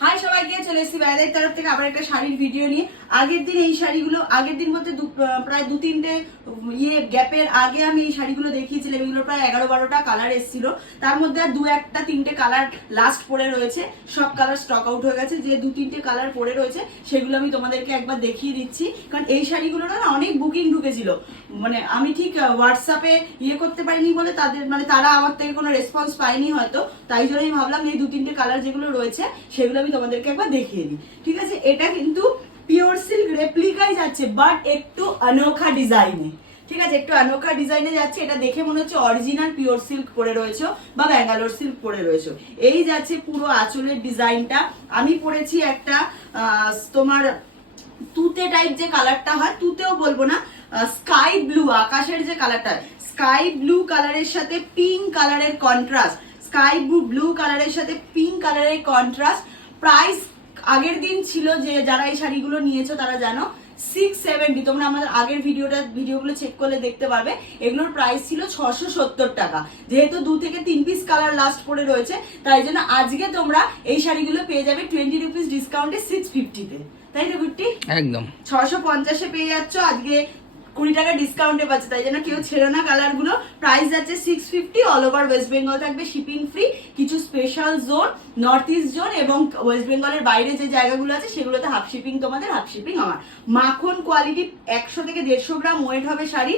High সবাইকে, চলে এসেছি বাইরের তরফ থেকে আবার একটা শাড়ির ভিডিও নিয়ে। আগের দিন এই শাড়িগুলো, আগের দিন বলতে প্রায় 2-3টে গ্যাপের আগে আমি এই শাড়িগুলো দেখিয়েছিলাম। এগুলো প্রায় 11-12টা কালার এসেছিল, তার মধ্যে আর 2-1-3টে কালার লাস্ট পড়ে রয়েছে। সব কালার স্টক আউট হয়ে গেছে। যে 2-3টে কালার পড়ে রয়েছে সেগুলো আমি তোমাদেরকে একবার দেখিয়ে দিচ্ছি, কারণ এই শাড়িগুলো না অনেক বুকিং ঢুকেছিল। মানে আমি ঠিক হোয়াটসঅ্যাপে করতে পারিনি বলে তারা আমার থেকে কোনো রেসপন্স পায়নি হয়তো, তাই জন্য আমি ভাবলাম এই 2-3টে কালার যেগুলো রয়েছে সেগুলো আমি তোমাদেরকে একবার দেখিয়ে দিই। ঠিক আছে, এটা কিন্তু পিওর সিল্ক রেপ্লিকাই যাচ্ছে, বাট একটু অনোখা ডিজাইনে। ঠিক আছে, একটু অনোখা ডিজাইনে যাচ্ছে। এটা দেখে মনে হচ্ছে অরিজিনাল পিওর সিল্ক পরে রয়েছে বা ব্যাঙ্গালোর সিল্ক পরে রয়েছে। এই যাচ্ছে পুরো আঁচলের ডিজাইনটা। আমি পরেছি একটা তোমার তুতে টাইপ যে কালারটা হয়, তুতেও বলবো না, স্কাই ব্লু, আকাশের যে কালারটা, স্কাই ব্লু কালারের সাথে পিঙ্ক কালারের কন্ট্রাস্ট, স্কাই ব্লু কালারের সাথে পিঙ্ক কালারের কন্ট্রাস্ট। প্রাইস আগের দিন ছিল, যে যারা এই শাড়িগুলো নিয়েছো তারা জানো, 670। তোমরা আমাদের আগের ভিডিওগুলো চেক করলে দেখতে পারবে। এগুলোর প্রাইস ছিল 670 টাকা। যেহেতু 2 থেকে 3 পিস কালার লাস্ট পড়ে রয়েছে, তাই জন্য আজকে তোমরা এই শাড়িগুলো পেয়ে যাবে 20 রুপিস ডিসকাউন্টে 650-তে। তাই তো গুট্টি? একদম 650-এ পেয়ে যাচ্ছ, আজকে 20 টাকা ডিসকাউন্টে পাচ্ছে। তাই জন্য কেউ ছেড়ো না কালার গুলো। প্রাইস যাচ্ছে 650। অল ওভার ওয়েস্ট বেঙ্গল থাকবে শিপিং ফ্রি। কিছু special zone, north east zone এবং ওয়েস্ট বেঙ্গলের বাইরে যে জায়গাগুলো আছে সেগুলোতে হাফ শিপিং তোমাদের, হাফ শিপিং আমার। মাখন কোয়ালিটি, 100 থেকে 150 গ্রাম ওয়েট হবে শাড়ি।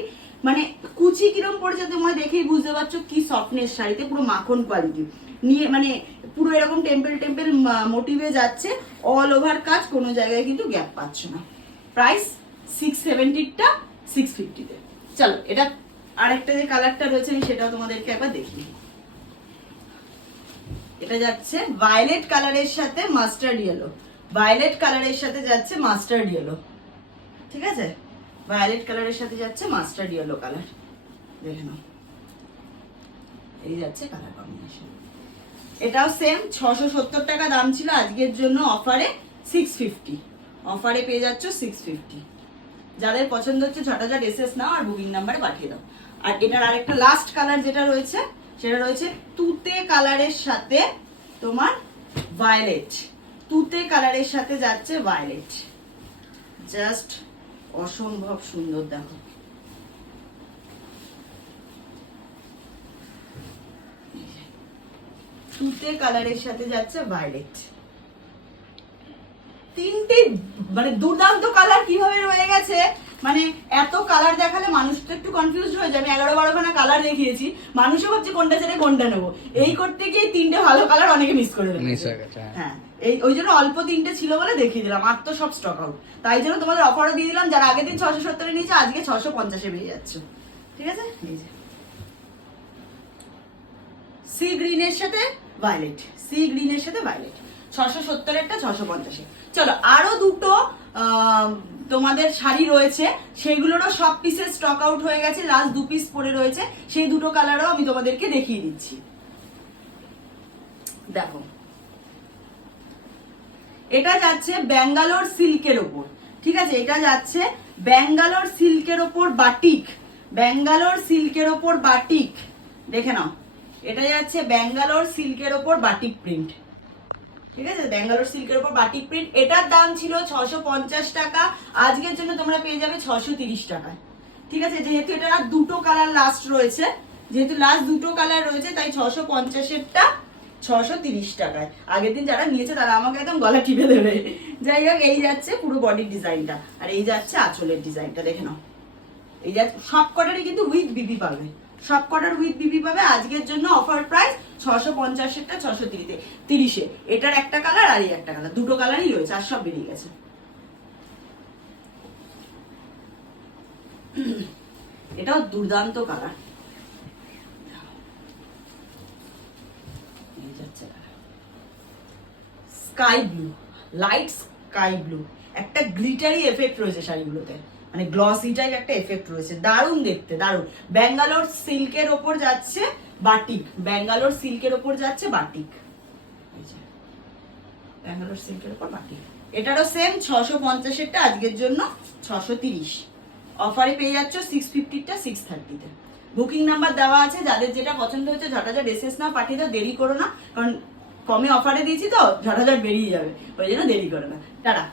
মানে কুচি কিরম পড়েছে তোমরা দেখেই বুঝতে পারছো কি সফটনেস শাড়িতে, পুরো মাখন কোয়ালিটি নিয়ে, মানে পুরো এরকম টেম্পল মোটিভে যাচ্ছে। অল ওভার কাজ, কোনো জায়গায় কিন্তু গ্যাপ পাচ্ছ না। প্রাইস 670-টা 650-তে। চলো, এটা আরেকটা যে কালারটা রয়েছে আমি সেটাও তোমাদেরকে একবার দেখি। এটা যাচ্ছে ভায়োলেট কালারের সাথে মাস্টার্ড ইয়েলো, ভায়োলেট কালারের সাথে যাচ্ছে মাস্টার্ড ইয়েলো। ঠিক আছে, ভায়োলেট কালারের সাথে যাচ্ছে মাস্টার্ড ইয়েলো কালার। দেখে নাও, এই যাচ্ছে কালার কম্বিনেশন। এটাও সেম 670 টাকা দাম ছিল, আজকের জন্য অফারে 650। অফারে পেয়ে যাচ্ছ 650। যাদের পছন্দ হচ্ছে ঝটাঝট এসএস নাও আর বুকিং নাম্বারে পাঠিয়ে দাও। আর এটার আরেকটা লাস্ট কালার যেটা রয়েছে সেটা রয়েছে তুতে কালারের সাথে তোমার ভায়োলেট। তুতে কালারের সাথে যাচ্ছে ভায়োলেট, জাস্ট অসম্ভব সুন্দর। দেখো, তুতে কালারের সাথে যাচ্ছে ভায়োলেট। তিনটে মানে দুর্দান্ত কালার কিভাবে রয়ে গেছে, মানে এত কালার দেখালে মানুষ তো একটু কনফিউজ হয়ে যাবে। 11-12খানা কালার দেখিয়েছি, মানুষও ভাবছে কোনটা ছেড়ে কোনটা নেবো। এই করতে গিয়ে 3টে ভালো কালার অনেকে মিস করে দেবে। হ্যাঁ, ওই জন্য অল্প 3টে ছিল বলে দেখিয়ে দিলাম, আর তো সব স্টক আউট। তাই জন্য তোমাদের অফারও দিয়ে দিলাম। যারা আগের দিন 670-এ নিয়েছে আজকে 650-এ পেয়ে যাচ্ছ। ঠিক আছে, সি গ্রিনের সাথে ভায়োলেট, সি গ্রিনের সাথে ভায়োলেট, 670-এরটা 650-এ। চলো, আরো দুটো তোমাদের শাড়ি রয়েছে, সেগুলোরও সব পিসের স্টক আউট হয়ে গেছে। লাস্ট 2 পিস পড়ে রয়েছে, সেই দুটো কালারও আমি তোমাদেরকে দেখিয়ে দিচ্ছি। দেখো, এটা যাচ্ছে ব্যাঙ্গালোর সিল্কের ওপর। ঠিক আছে, এটা যাচ্ছে ব্যাঙ্গালোর সিল্কের ওপর বাটিক, ব্যাঙ্গালোর সিল্কের ওপর বাটিক। দেখে নাও, এটা যাচ্ছে ব্যাঙ্গালোর সিল্কের ওপর বাটিক প্রিন্ট। ঠিক আছে, ব্যাঙ্গালোর সিল্কের উপর বাটিক প্রিন্ট। এটার দাম ছিল 650 টাকা, আজকের জন্য তোমরা পেয়ে যাবে 630 টাকায়। ঠিক আছে, যেহেতু এটা আর দুটো কালার লাস্ট রয়েছে, যেহেতু লাস্ট দুটো কালার রয়েছে, তাই 650-এরটা 630 টাকায়। আগের দিন যারা নিয়েছে তারা আমাকে একদম গলা টিপে দেবে। যাই হোক, এই যাচ্ছে পুরো বডির ডিজাইনটা, আর এই যাচ্ছে আঁচলের ডিজাইনটা। দেখে নাও, এই যাচ্ছে সব কটারই কিন্তু উইথ বিবি পাবে, সব কটার উইথ বিবি পাবে। আজকের জন্য অফার প্রাইস 650-এরটা 630-এ। এটার একটা কালার আর এই একটা কালার, দুটো কালারই রয়েছে, আর সব বেরিয়ে গেছে। এটাও দুর্দান্ত colour. Sky blue, light sky blue, একটা গ্লিটারি এফেক্ট রয়েছে শাড়িগুলোতে, মানে গ্লসি টাইপ একটা এফেক্ট রয়েছে। দারুণ দেখতে, দারুণ। ব্যাঙ্গালোর সিল্কের ওপর যাচ্ছে বাটিক, ব্যাঙ্গালোর সিল্কের ওপর যাচ্ছে বাটিক, ব্যাঙ্গালোর সিল্কের ওপর বাটিক। এটারও সেম 650-এরটা আজকের জন্য 630। অফারে পেয়ে যাচ্ছ 650-টা 630-তে। বুকিং নাম্বার দেওয়া আছে, যাদের যেটা পছন্দ হচ্ছে ঝটাঝট এসএস না পাঠিয়ে দাও, দেরি করো না, কারণ কমে অফারে দিয়েছি তো ঝটাঝট বেরিয়ে যাবে, ওই জন্য দেরি করে না। টাটা।